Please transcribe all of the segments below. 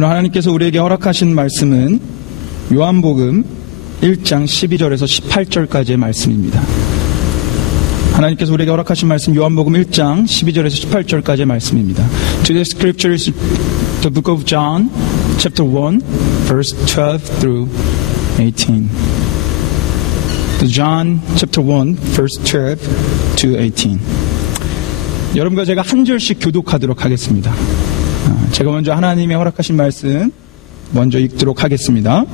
오늘 하나님께서 우리에게 허락하신 말씀은 요한복음 1장 12절에서 18절까지의 말씀입니다. 하나님께서 우리에게 허락하신 말씀 요한복음 1장 12절에서 18절까지의 말씀입니다. Today's scripture is the book of John, chapter 1, verse 12 through 18. John chapter 1, verse 12 to 18. 여러분과 제가 한 절씩 교독하도록 하겠습니다. 제가 먼저 하나님의 허락하신 말씀 먼저 읽도록 하겠습니다.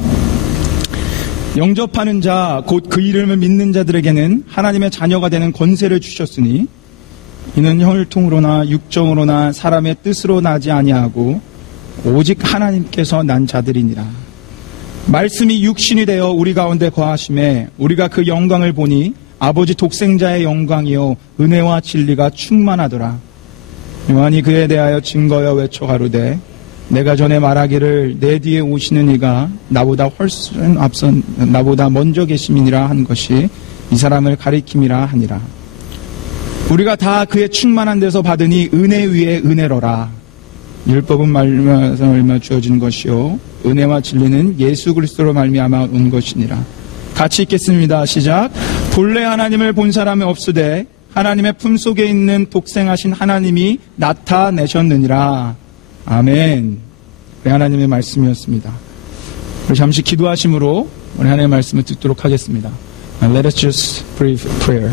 영접하는 자, 곧 그 이름을 믿는 자들에게는 하나님의 자녀가 되는 권세를 주셨으니 이는 혈통으로나 육정으로나 사람의 뜻으로 나지 아니하고 오직 하나님께서 난 자들이니라. 말씀이 육신이 되어 우리 가운데 거하심에 우리가 그 영광을 보니 아버지 독생자의 영광이요 은혜와 진리가 충만하더라. 요한이 그에 대하여 증거여 외쳐 가로되 내가 전에 말하기를 내 뒤에 오시는 이가 나보다 훨씬 앞선 나보다 먼저 계심이니라 한 것이 이 사람을 가리킴이라 하니라. 우리가 다 그의 충만한 데서 받으니 은혜 위에 은혜로라. 율법은 말미암아서 얼마 주어진 것이요 은혜와 진리는 예수 그리스도로 말미암아 온 것이니라. 같이 읽겠습니다. 시작. 본래 하나님을 본 사람이 없으되 하나님의 품속에 있는 독생하신 하나님이 나타내셨느니라. 아멘. 우리 하나님의 말씀이었습니다. 우리 잠시 기도하심으로 우리 하나님의 말씀을 듣도록 하겠습니다. Let us just pray prayer.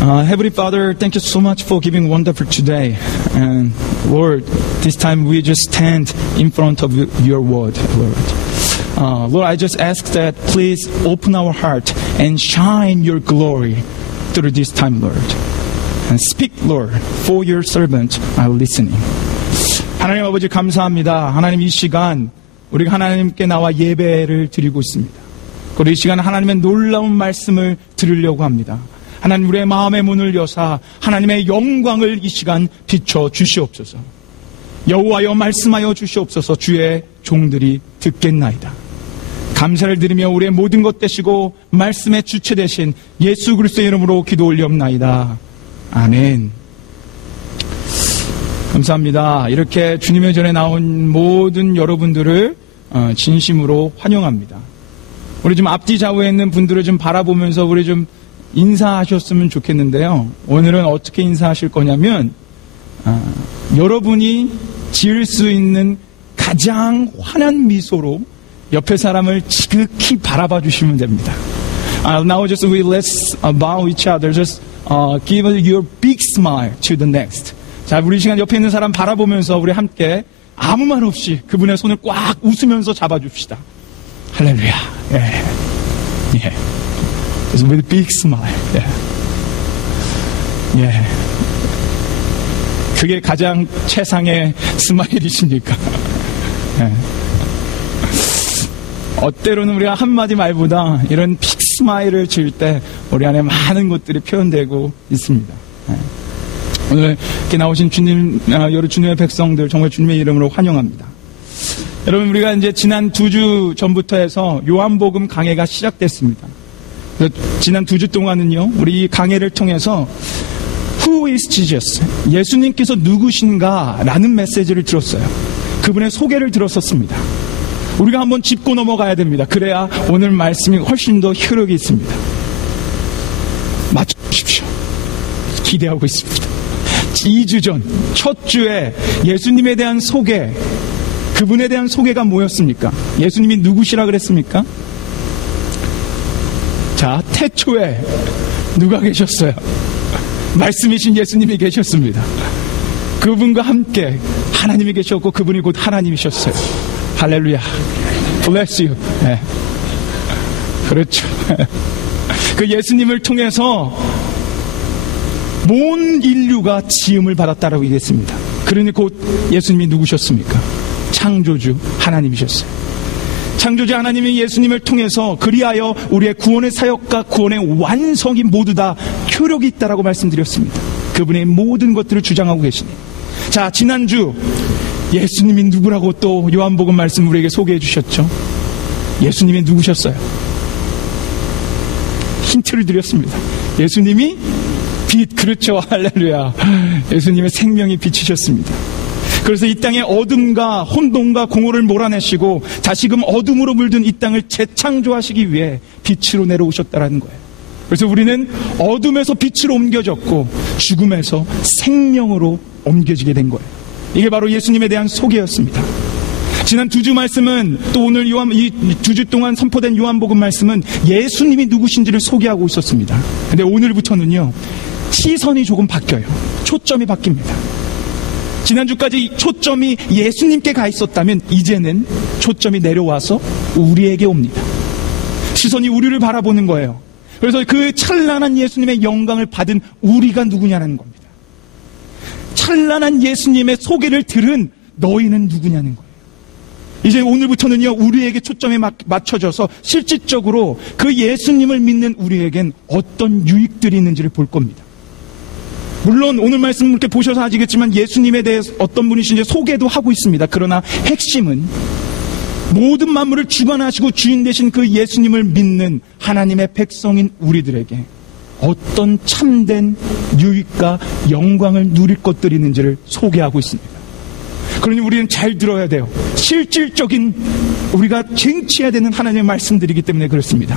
Heavenly Father, thank you so much for giving wonderful today. And Lord, this time we just stand in front of your word, Lord. Lord, I just ask that please open our heart and shine your glory through this time, Lord. And speak, Lord, for your servants are listening. 하나님 아버지 감사합니다. 하나님 이 시간 우리가 하나님께 나와 예배를 드리고 있습니다. 그리고 이 시간 하나님의 놀라운 말씀을 들으려고 합니다. 하나님 우리의 마음의 문을 여사 하나님의 영광을 이 시간 비춰 주시옵소서. 여호와여 말씀하여 주시옵소서. 주의 종들이 듣겠나이다. 감사를 드리며 우리의 모든 것 되시고 말씀의 주체 되신 예수 그리스도의 이름으로 기도 올리옵나이다. 아멘. 감사합니다. 이렇게 주님의 전에 나온 모든 여러분들을 진심으로 환영합니다. 우리 좀 앞뒤 좌우에 있는 분들을 좀 바라보면서 우리 좀 인사하셨으면 좋겠는데요. 오늘은 어떻게 인사하실 거냐면 여러분이 지을 수 있는 가장 환한 미소로 옆에 사람을 지극히 바라봐 주시면 됩니다. Now just let's bow each other. Just give your big smile to the next. 자, 우리 시간 옆에 있는 사람 바라보면서 우리 함께 아무 말 없이 그분의 손을 꽉 웃으면서 잡아줍시다. 할렐루야. 예. 예. Just with a big smile. 예. 예. 그게 가장 최상의 스마일이십니까? 예. 때로는 우리가 한마디 말보다 이런 빅 스마일을 지을 때 우리 안에 많은 것들이 표현되고 있습니다. 예. 오늘 이렇게 나오신 주님, 여러 주님의 백성들 정말 주님의 이름으로 환영합니다. 여러분 우리가 이제 지난 2주 전부터 해서 요한복음 강해가 시작됐습니다. 지난 2주 동안은요 우리 이 강해를 통해서 Who is Jesus? 예수님께서 누구신가? 라는 메시지를 들었어요. 그분의 소개를 들었었습니다. 우리가 한번 짚고 넘어가야 됩니다. 그래야 오늘 말씀이 훨씬 더 효력이 있습니다. 맞춰주십시오. 기대하고 있습니다. 2주 전, 첫 주에 예수님에 대한 소개, 그분에 대한 소개가 뭐였습니까? 예수님이 누구시라 그랬습니까? 자, 태초에 누가 계셨어요? 말씀이신 예수님이 계셨습니다. 그분과 함께 하나님이 계셨고 그분이 곧 하나님이셨어요. 할렐루야. Bless you. 네. 그렇죠. 그 예수님을 통해서 온 인류가 지음을 받았다라고 얘기했습니다. 그러니 곧 예수님이 누구셨습니까? 창조주 하나님이셨어요. 창조주 하나님이 예수님을 통해서 그리하여 우리의 구원의 사역과 구원의 완성이 모두 다 효력이 있다라고 말씀드렸습니다. 그분의 모든 것들을 주장하고 계시니. 자, 지난주 예수님이 누구라고 또 요한복음 말씀 우리에게 소개해 주셨죠. 예수님이 누구셨어요? 힌트를 드렸습니다. 예수님이 빛, 그렇죠. 할렐루야. 예수님의 생명이 빛이셨습니다. 그래서 이 땅에 어둠과 혼돈과 공허를 몰아내시고 다시금 어둠으로 물든 이 땅을 재창조하시기 위해 빛으로 내려오셨다라는 거예요. 그래서 우리는 어둠에서 빛으로 ом겨졌고 죽음에서 생명으로 옮겨지게 된 거예요. 이게 바로 예수님에 대한 소개였습니다. 지난 두 주 말씀은, 또 오늘 이 두 주 동안 선포된 요한복음 말씀은 예수님이 누구신지를 소개하고 있었습니다. 근데 오늘부터는요, 시선이 조금 바뀌어요. 초점이 바뀝니다. 지난주까지 초점이 예수님께 가 있었다면 이제는 초점이 내려와서 우리에게 옵니다. 시선이 우리를 바라보는 거예요. 그래서 그 찬란한 예수님의 영광을 받은 우리가 누구냐는 겁니다. 찬란한 예수님의 소개를 들은 너희는 누구냐는 거예요. 이제 오늘부터는요, 우리에게 초점이 맞춰져서 실질적으로 그 예수님을 믿는 우리에겐 어떤 유익들이 있는지를 볼 겁니다. 물론 오늘 말씀 이렇게 보셔서 아시겠지만 예수님에 대해서 어떤 분이신지 소개도 하고 있습니다. 그러나 핵심은 모든 만물을 주관하시고 주인 되신 그 예수님을 믿는 하나님의 백성인 우리들에게 어떤 참된 유익과 영광을 누릴 것들이 있는지를 소개하고 있습니다. 그러니 우리는 잘 들어야 돼요. 실질적인 우리가 쟁취해야 되는 하나님의 말씀들이기 때문에 그렇습니다.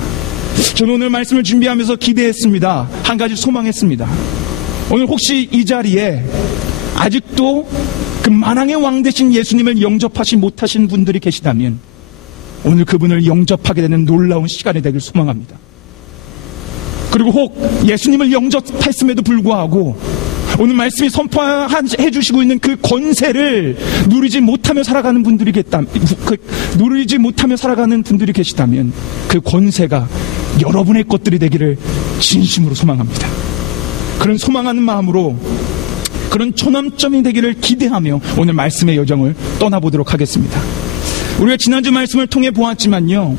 저는 오늘 말씀을 준비하면서 기대했습니다. 한 가지 소망했습니다. 오늘 혹시 이 자리에 아직도 그 만왕의 왕 되신 예수님을 영접하지 못하신 분들이 계시다면 오늘 그분을 영접하게 되는 놀라운 시간이 되길 소망합니다. 그리고 혹 예수님을 영접했음에도 불구하고 오늘 말씀이 선포해 주시고 있는 그 권세를 누리지 못하며 살아가는 분들이 계시다면 그 권세가 여러분의 것들이 되기를 진심으로 소망합니다. 그런 소망하는 마음으로 그런 초남점이 되기를 기대하며 오늘 말씀의 여정을 떠나보도록 하겠습니다. 우리가 지난주 말씀을 통해 보았지만요,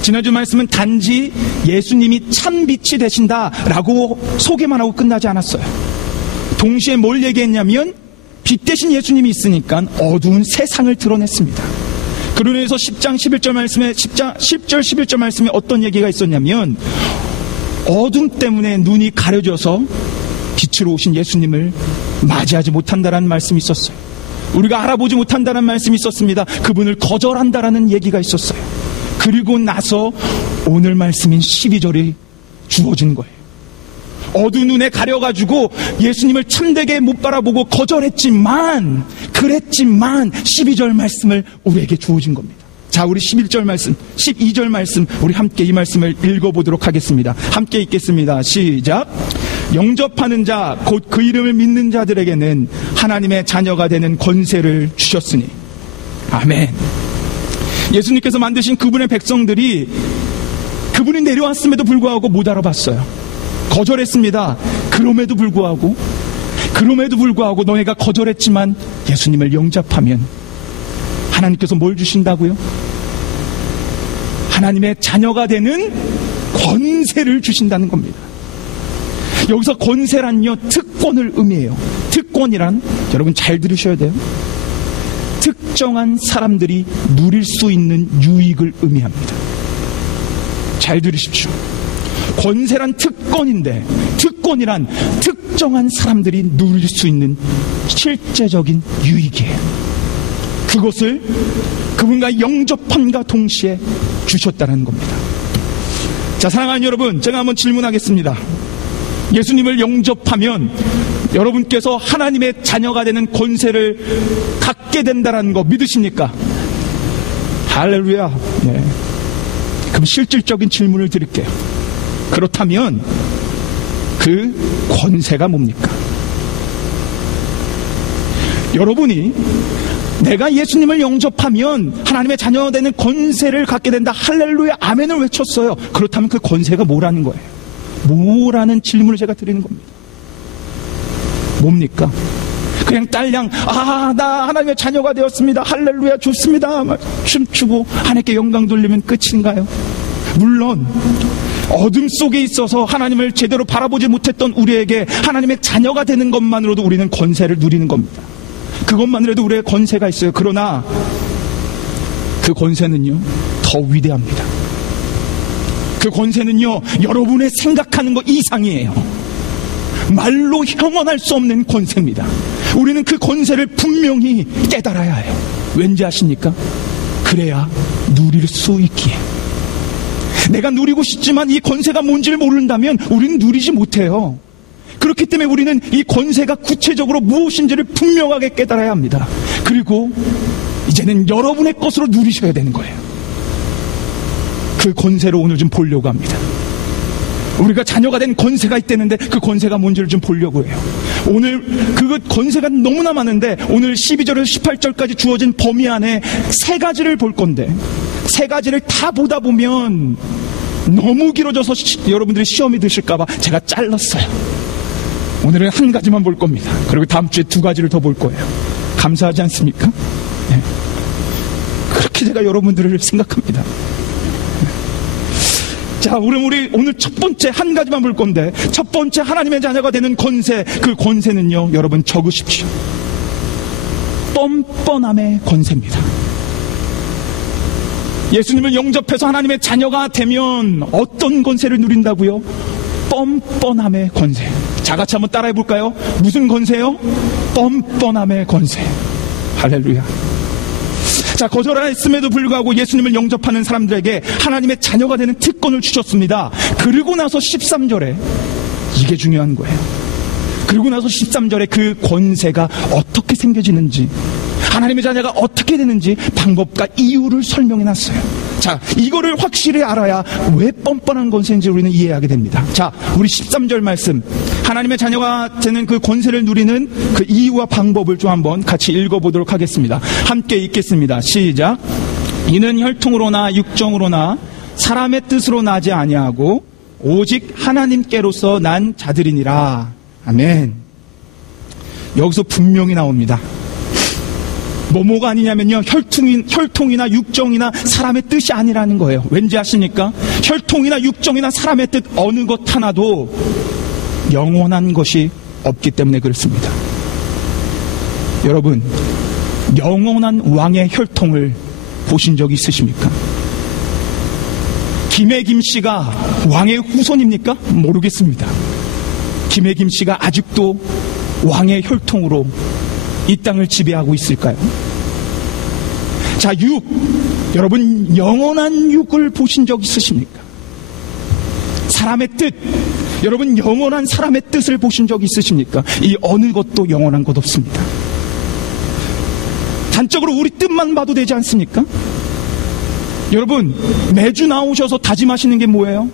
지난주 말씀은 단지 예수님이 참 빛이 되신다라고 소개만 하고 끝나지 않았어요. 동시에 뭘 얘기했냐면 빛 대신 예수님이 있으니까 어두운 세상을 드러냈습니다. 그러면서 10장 11절 말씀에 10절 11절 말씀에 어떤 얘기가 있었냐면 어둠 때문에 눈이 가려져서 빛으로 오신 예수님을 맞이하지 못한다라는 말씀이 있었어요. 우리가 알아보지 못한다는 말씀이 있었습니다. 그분을 거절한다라는 얘기가 있었어요. 그리고 나서 오늘 말씀인 12절이 주어진 거예요. 어두운 눈에 가려가지고 예수님을 참되게 못 바라보고 거절했지만, 그랬지만 12절 말씀을 우리에게 주어진 겁니다. 자, 우리 11절 말씀, 12절 말씀, 우리 함께 이 말씀을 읽어보도록 하겠습니다. 함께 읽겠습니다. 시작. 영접하는 자, 곧 그 이름을 믿는 자들에게는 하나님의 자녀가 되는 권세를 주셨으니. 아멘. 예수님께서 만드신 그분의 백성들이 그분이 내려왔음에도 불구하고 못 알아봤어요. 거절했습니다. 그럼에도 불구하고 너희가 거절했지만 예수님을 영접하면 하나님께서 뭘 주신다고요? 하나님의 자녀가 되는 권세를 주신다는 겁니다. 여기서 권세란요, 특권을 의미해요. 특권이란, 여러분 잘 들으셔야 돼요. 특정한 사람들이 누릴 수 있는 유익을 의미합니다. 잘 들으십시오. 권세란 특권인데, 특권이란 특정한 사람들이 누릴 수 있는 실제적인 유익이에요. 그것을 그분과 영접함과 동시에 주셨다는 겁니다. 자, 사랑하는 여러분, 제가 한번 질문하겠습니다. 예수님을 영접하면 여러분께서 하나님의 자녀가 되는 권세를 갖게 된다는 거 믿으십니까? 할렐루야. 네. 그럼 실질적인 질문을 드릴게요. 그렇다면 그 권세가 뭡니까? 여러분이 내가 예수님을 영접하면 하나님의 자녀가 되는 권세를 갖게 된다, 할렐루야, 아멘을 외쳤어요. 그렇다면 그 권세가 뭐라는 거예요? 뭐라는 질문을 제가 드리는 겁니다. 뭡니까? 그냥 딸랑 나 하나님의 자녀가 되었습니다, 할렐루야, 좋습니다, 춤추고 하나님께 영광 돌리면 끝인가요? 물론 어둠 속에 있어서 하나님을 제대로 바라보지 못했던 우리에게 하나님의 자녀가 되는 것만으로도 우리는 권세를 누리는 겁니다. 그것만으로도 우리의 권세가 있어요. 그러나 그 권세는요, 더 위대합니다. 그 권세는요, 여러분의 생각하는 것 이상이에요. 말로 형언할 수 없는 권세입니다. 우리는 그 권세를 분명히 깨달아야 해요. 왠지 아십니까? 그래야 누릴 수 있기에. 내가 누리고 싶지만 이 권세가 뭔지를 모른다면 우리는 누리지 못해요. 그렇기 때문에 우리는 이 권세가 구체적으로 무엇인지를 분명하게 깨달아야 합니다. 그리고 이제는 여러분의 것으로 누리셔야 되는 거예요. 그 권세로 오늘 좀 보려고 합니다. 우리가 자녀가 된 권세가 있다는데 그 권세가 뭔지를 좀 보려고 해요. 오늘 그 권세가 너무나 많은데 오늘 12절에서 18절까지 주어진 범위 안에 세 가지를 볼 건데, 세 가지를 다 보다 보면 너무 길어져서 여러분들이 시험이 드실까봐 제가 잘랐어요. 오늘은 한 가지만 볼 겁니다. 그리고 다음 주에 두 가지를 더 볼 거예요. 감사하지 않습니까? 네. 그렇게 제가 여러분들을 생각합니다. 자, 우리 오늘 첫 번째 한 가지만 볼 건데, 첫 번째 하나님의 자녀가 되는 권세, 그 권세는요, 여러분 적으십시오. 뻔뻔함의 권세입니다. 예수님을 영접해서 하나님의 자녀가 되면 어떤 권세를 누린다고요? 뻔뻔함의 권세. 자, 같이 한번 따라해 볼까요? 무슨 권세요? 뻔뻔함의 권세. 할렐루야. 자, 거절했음에도 불구하고 예수님을 영접하는 사람들에게 하나님의 자녀가 되는 특권을 주셨습니다. 그리고 나서 13절에 이게 중요한 거예요. 그리고 나서 13절에 그 권세가 어떻게 생겨지는지, 하나님의 자녀가 어떻게 되는지 방법과 이유를 설명해 놨어요. 자, 이거를 확실히 알아야 왜 뻔뻔한 권세인지 우리는 이해하게 됩니다. 자, 우리 13절 말씀, 하나님의 자녀가 되는 그 권세를 누리는 그 이유와 방법을 좀 한번 같이 읽어보도록 하겠습니다. 함께 읽겠습니다. 시작. 이는 혈통으로나 육정으로나 사람의 뜻으로 나지 아니하고 오직 하나님께로서 난 자들이니라. 아멘. 여기서 분명히 나옵니다. 뭐가 아니냐면요, 혈통이나 육정이나 사람의 뜻이 아니라는 거예요. 왠지 아십니까? 혈통이나 육정이나 사람의 뜻 어느 것 하나도 영원한 것이 없기 때문에 그렇습니다. 여러분, 영원한 왕의 혈통을 보신 적 있으십니까? 김해 김씨가 왕의 후손입니까? 모르겠습니다. 김해 김씨가 아직도 왕의 혈통으로 이 땅을 지배하고 있을까요? 자, 육. 여러분, 영원한 육을 보신 적 있으십니까? 사람의 뜻. 여러분, 영원한 사람의 뜻을 보신 적 있으십니까? 이 어느 것도 영원한 것 없습니다. 단적으로 우리 뜻만 봐도 되지 않습니까? 여러분, 매주 나오셔서 다짐하시는 게 뭐예요?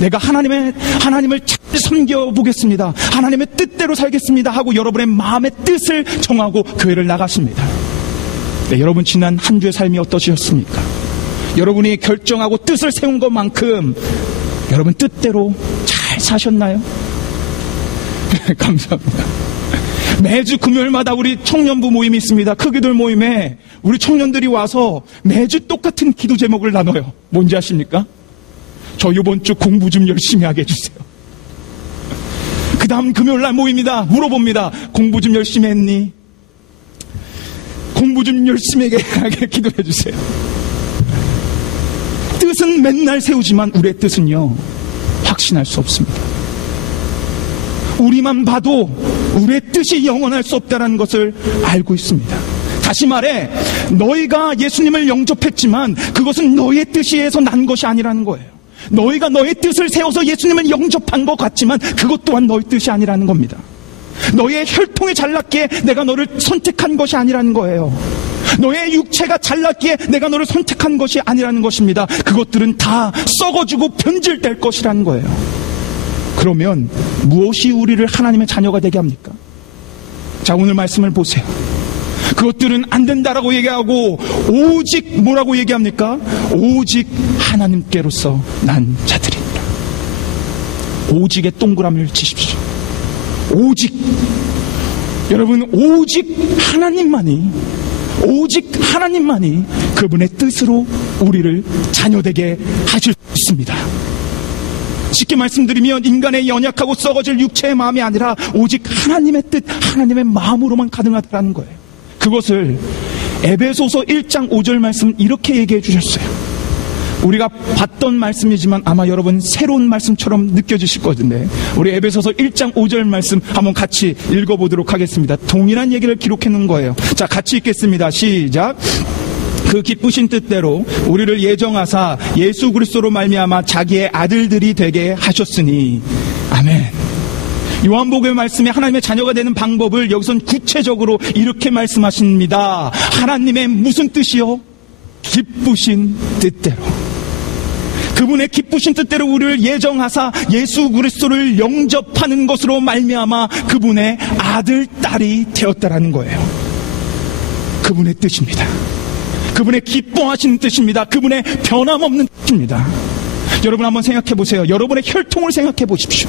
내가 하나님을 잘 섬겨보겠습니다. 하나님의 뜻대로 살겠습니다. 하고 여러분의 마음의 뜻을 정하고 교회를 나가십니다. 네, 여러분 지난 한 주의 삶이 어떠셨습니까? 여러분이 결정하고 뜻을 세운 것만큼 여러분 뜻대로 잘 사셨나요? 감사합니다. 매주 금요일마다 우리 청년부 모임이 있습니다. 크기들 모임에 우리 청년들이 와서 매주 똑같은 기도 제목을 나눠요. 뭔지 아십니까? 저 이번 주 공부 좀 열심히 하게 해주세요. 그 다음 금요일날 모입니다. 물어봅니다. 공부 좀 열심히 했니? 공부 좀 열심히 하게 기도해 주세요. 뜻은 맨날 세우지만 우리의 뜻은요, 확신할 수 없습니다. 우리만 봐도 우리의 뜻이 영원할 수 없다는 것을 알고 있습니다. 다시 말해, 너희가 예수님을 영접했지만 그것은 너희의 뜻에서 난 것이 아니라는 거예요. 너희가 너의 뜻을 세워서 예수님을 영접한 것 같지만 그것 또한 너의 뜻이 아니라는 겁니다. 너의 혈통이 잘났기에 내가 너를 선택한 것이 아니라는 거예요. 너의 육체가 잘났기에 내가 너를 선택한 것이 아니라는 것입니다. 그것들은 다 썩어지고 변질될 것이라는 거예요. 그러면 무엇이 우리를 하나님의 자녀가 되게 합니까? 자, 오늘 말씀을 보세요. 그것들은 안 된다라고 얘기하고 오직 뭐라고 얘기합니까? 오직 하나님께로서 난 자들이니라. 오직에 동그라미를 치십시오. 오직. 여러분, 오직 하나님만이 그분의 뜻으로 우리를 자녀되게 하실 수 있습니다. 쉽게 말씀드리면 인간의 연약하고 썩어질 육체의 마음이 아니라 오직 하나님의 뜻, 하나님의 마음으로만 가능하다는 거예요. 그것을 에베소서 1장 5절 말씀 이렇게 얘기해 주셨어요. 우리가 봤던 말씀이지만 아마 여러분 새로운 말씀처럼 느껴지실 거던데, 우리 에베소서 1장 5절 말씀 한번 같이 읽어보도록 하겠습니다. 동일한 얘기를 기록해 놓은 거예요. 자, 같이 읽겠습니다. 시작. 그 기쁘신 뜻대로 우리를 예정하사 예수 그리스도로 말미암아 자기의 아들들이 되게 하셨으니. 아멘. 요한복음의 말씀에 하나님의 자녀가 되는 방법을 여기선 구체적으로 이렇게 말씀하십니다. 하나님의 무슨 뜻이요? 기쁘신 뜻대로. 그분의 기쁘신 뜻대로 우리를 예정하사 예수 그리스도를 영접하는 것으로 말미암아 그분의 아들, 딸이 되었다라는 거예요. 그분의 뜻입니다. 그분의 기뻐하시는 뜻입니다. 그분의 변함없는 뜻입니다. 여러분 한번 생각해 보세요. 여러분의 혈통을 생각해 보십시오.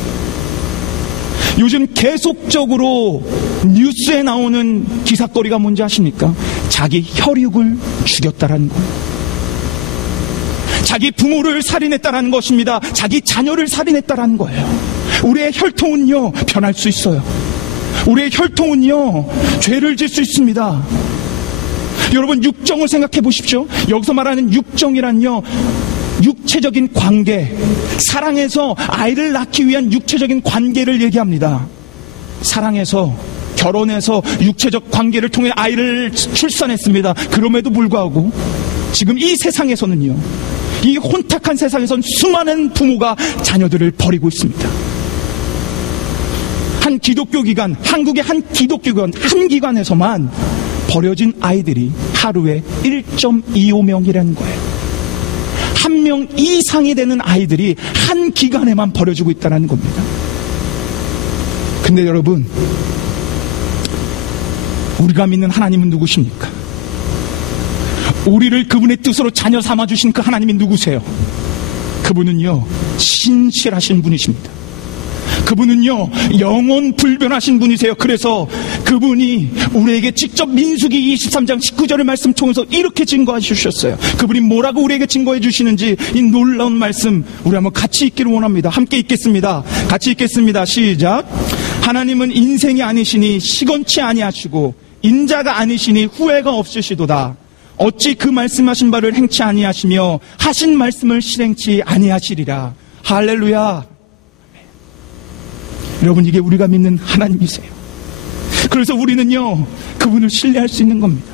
요즘 계속적으로 뉴스에 나오는 기사거리가 뭔지 아십니까? 자기 혈육을 죽였다라는 거예요. 자기 부모를 살인했다라는 것입니다. 자기 자녀를 살인했다라는 거예요. 우리의 혈통은요, 변할 수 있어요. 우리의 혈통은요, 죄를 질 수 있습니다. 여러분, 육정을 생각해 보십시오. 여기서 말하는 육정이란요, 육체적인 관계, 사랑해서 아이를 낳기 위한 육체적인 관계를 얘기합니다. 사랑해서, 결혼해서 육체적 관계를 통해 아이를 출산했습니다. 그럼에도 불구하고 지금 이 세상에서는요, 이 혼탁한 세상에선 수많은 부모가 자녀들을 버리고 있습니다. 한 기독교 기관, 한국의 한 기독교 기관, 한 기관에서만 버려진 아이들이 하루에 1.25명이라는 거예요. 1명 이상이 되는 아이들이 한 기관에만 버려지고 있다는 겁니다. 근데 여러분, 우리가 믿는 하나님은 누구십니까? 우리를 그분의 뜻으로 자녀 삼아주신 그 하나님이 누구세요? 그분은요, 신실하신 분이십니다. 그분은요, 영원 불변하신 분이세요. 그래서 그분이 우리에게 직접 민수기 23장 19절의 말씀 통해서 이렇게 증거해 주셨어요. 그분이 뭐라고 우리에게 증거해 주시는지 이 놀라운 말씀 우리 한번 같이 읽기를 원합니다. 함께 읽겠습니다. 같이 읽겠습니다. 시작. 하나님은 인생이 아니시니 시건치 아니하시고 인자가 아니시니 후회가 없으시도다. 어찌 그 말씀하신 바를 행치 아니하시며 하신 말씀을 실행치 아니하시리라. 할렐루야. 여러분, 이게 우리가 믿는 하나님이세요. 그래서 우리는요, 그분을 신뢰할 수 있는 겁니다.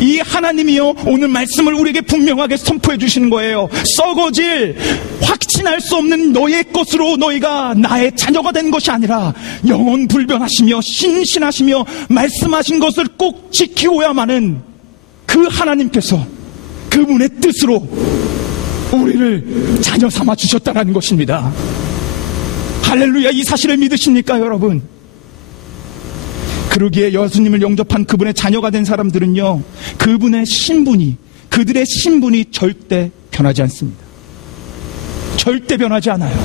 이 하나님이요, 오늘 말씀을 우리에게 분명하게 선포해 주시는 거예요. 썩어질, 확신할 수 없는 너의 것으로 너희가 나의 자녀가 된 것이 아니라 영원 불변하시며 신실하시며 말씀하신 것을 꼭 지키고야만은 그 하나님께서 그분의 뜻으로 우리를 자녀 삼아 주셨다는 것입니다. 할렐루야. 이 사실을 믿으십니까, 여러분? 그러기에 예수님을 영접한 그분의 자녀가 된 사람들은요, 그분의 신분이, 그들의 신분이 절대 변하지 않습니다. 절대 변하지 않아요.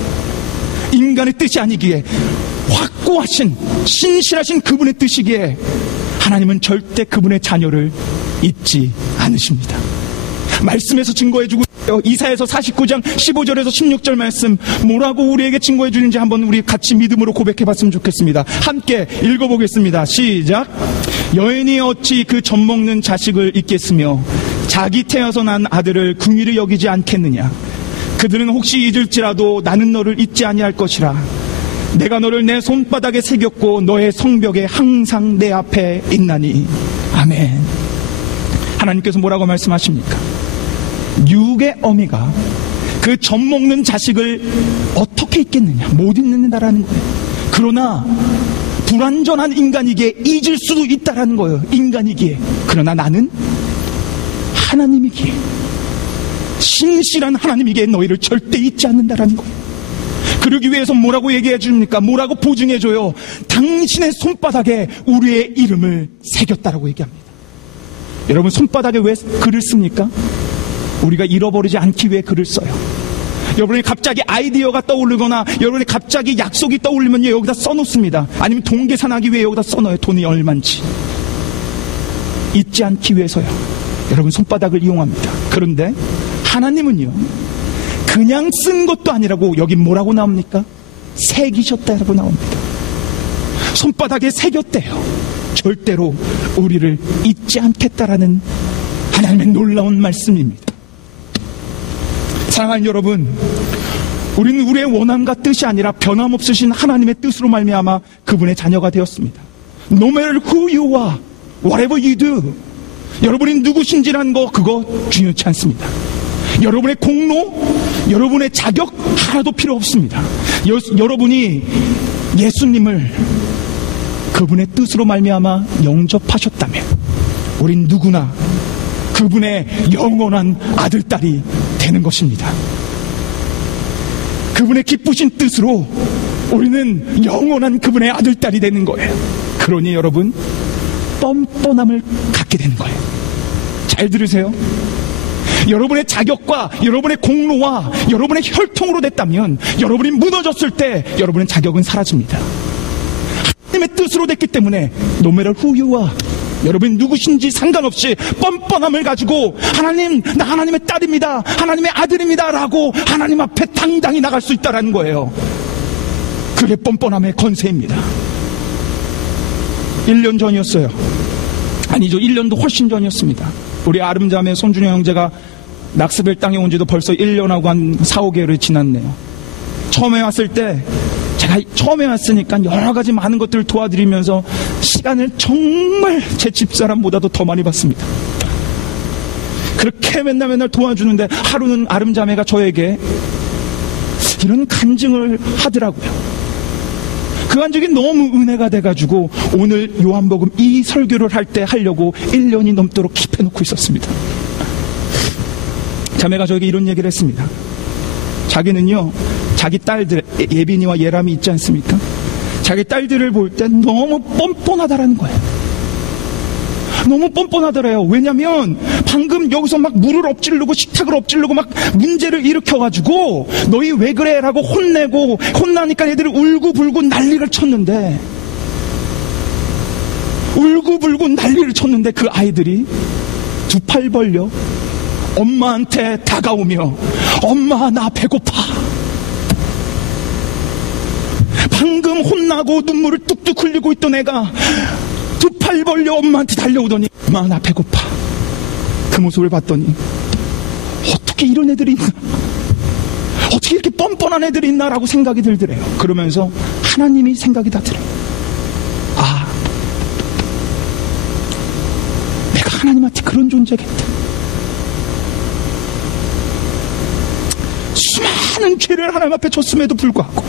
인간의 뜻이 아니기에, 확고하신, 신실하신 그분의 뜻이기에 하나님은 절대 그분의 자녀를 잊지 않으십니다. 말씀에서 증거해주고 있어요. 이사야서 49장 15절에서 16절 말씀, 뭐라고 우리에게 증거해 주는지 한번 우리 같이 믿음으로 고백해봤으면 좋겠습니다. 함께 읽어보겠습니다. 시작. 여인이 어찌 그 젖먹는 자식을 잊겠으며 자기 태어서 난 아들을 긍휼히 여기지 않겠느냐. 그들은 혹시 잊을지라도 나는 너를 잊지 아니할 것이라. 내가 너를 내 손바닥에 새겼고 너의 성벽에 항상 내 앞에 있나니. 아멘. 하나님께서 뭐라고 말씀하십니까? 육의 어미가 그 젖먹는 자식을 어떻게 잊겠느냐, 못 잊는다라는 거예요. 그러나 불완전한 인간이기에 잊을 수도 있다라는 거예요. 인간이기에. 그러나 나는 하나님이기에, 신실한 하나님이기에 너희를 절대 잊지 않는다라는 거예요. 그러기 위해서 뭐라고 얘기해 줍니까? 뭐라고 보증해 줘요? 당신의 손바닥에 우리의 이름을 새겼다라고 얘기합니다. 여러분, 손바닥에 왜 글을 씁니까? 우리가 잃어버리지 않기 위해 글을 써요. 여러분이 갑자기 아이디어가 떠오르거나 여러분이 갑자기 약속이 떠올리면 여기다 써놓습니다. 아니면 돈 계산하기 위해 여기다 써놓아요. 돈이 얼마인지. 잊지 않기 위해서요. 여러분, 손바닥을 이용합니다. 그런데 하나님은요, 그냥 쓴 것도 아니라고 여기 뭐라고 나옵니까? 새기셨다라고 나옵니다. 손바닥에 새겼대요. 절대로 우리를 잊지 않겠다라는 하나님의 놀라운 말씀입니다. 사랑하는 여러분, 우리는 우리의 원함과 뜻이 아니라 변함없으신 하나님의 뜻으로 말미암아 그분의 자녀가 되었습니다. No matter who you are, whatever you do, 여러분이 누구신지라는 거 그거 중요치 않습니다. 여러분의 공로, 여러분의 자격 하나도 필요 없습니다. 여러분이 예수님을 그분의 뜻으로 말미암아 영접하셨다면 우린 누구나 그분의 영원한 아들, 딸이 되는 것입니다. 그분의 기쁘신 뜻으로 우리는 영원한 그분의 아들, 딸이 되는 거예요. 그러니 여러분, 뻔뻔함을 갖게 되는 거예요. 잘 들으세요. 여러분의 자격과 여러분의 공로와 여러분의 혈통으로 됐다면 여러분이 무너졌을 때 여러분의 자격은 사라집니다. 하나님의 뜻으로 됐기 때문에 no matter who you are, 여러분이 누구신지 상관없이 뻔뻔함을 가지고 하나님, 나 하나님의 딸입니다, 하나님의 아들입니다 라고 하나님 앞에 당당히 나갈 수 있다는 거예요. 그게 뻔뻔함의 권세입니다. 1년 전이었어요. 아니죠, 1년도 훨씬 전이었습니다. 우리 아름자매 손준영 형제가 낙스벨 땅에 온 지도 벌써 1년하고 한 4, 5개월이 지났네요. 처음에 왔을 때 제가 처음에 왔으니까 여러 가지 많은 것들을 도와드리면서 시간을 정말 제 집사람보다도 더 많이 받습니다. 그렇게 맨날 도와주는데 하루는 아름자매가 저에게 이런 간증을 하더라고요. 그 간증이 너무 은혜가 돼가지고 오늘 요한복음 이 설교를 할 때 하려고 1년이 넘도록 킵해놓고 있었습니다. 자매가 저에게 이런 얘기를 했습니다. 자기는요, 자기 딸들, 예빈이와 예람이 있지 않습니까? 자기 딸들을 볼 때 너무 뻔뻔하다라는 거예요. 너무 뻔뻔하더래요. 왜냐면 방금 여기서 막 물을 엎질르고 식탁을 엎질르고 막 문제를 일으켜가지고 너희 왜 그래? 라고 혼내고, 혼나니까 애들이 울고불고 난리를 쳤는데, 울고불고 난리를 쳤는데 그 아이들이 두 팔 벌려 엄마한테 다가오며 엄마 나 배고파. 방금 혼나고 눈물을 뚝뚝 흘리고 있던 애가 두 팔 벌려 엄마한테 달려오더니 엄마 나 배고파. 그 모습을 봤더니 어떻게 이런 애들이 있나, 어떻게 이렇게 뻔뻔한 애들이 있나라고 생각이 들더래요. 그러면서 하나님이 생각이 다 들어요. 아, 내가 하나님한테 그런 존재겠다. 수많은 죄를 하나님 앞에 줬음에도 불구하고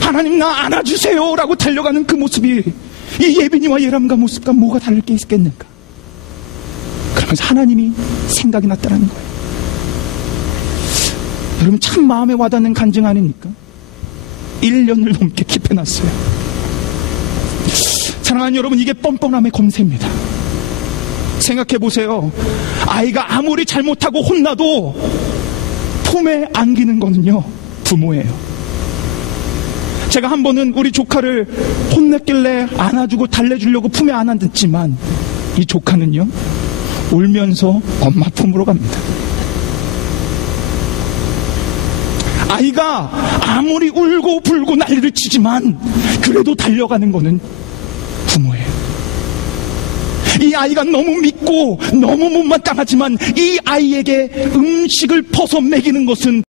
하나님 나 안아주세요 라고 달려가는 그 모습이 이 예빈이와 예람과 모습과 뭐가 다를 게 있겠는가. 그러면서 하나님이 생각이 났다는 거예요. 여러분 참 마음에 와닿는 간증 아닙니까? 1년을 넘게 킵해놨어요. 사랑하는 여러분, 이게 뻔뻔함의 검세입니다. 생각해보세요. 아이가 아무리 잘못하고 혼나도 품에 안기는 거는요 부모예요. 제가 한 번은 우리 조카를 혼냈길래 안아주고 달래주려고 품에 안았지만 이 조카는요 울면서 엄마 품으로 갑니다. 아이가 아무리 울고 불고 난리를 치지만 그래도 달려가는 거는 부모예요. 이 아이가 너무 믿고 너무 못마땅하지만 이 아이에게 음식을 퍼서 먹이는 것은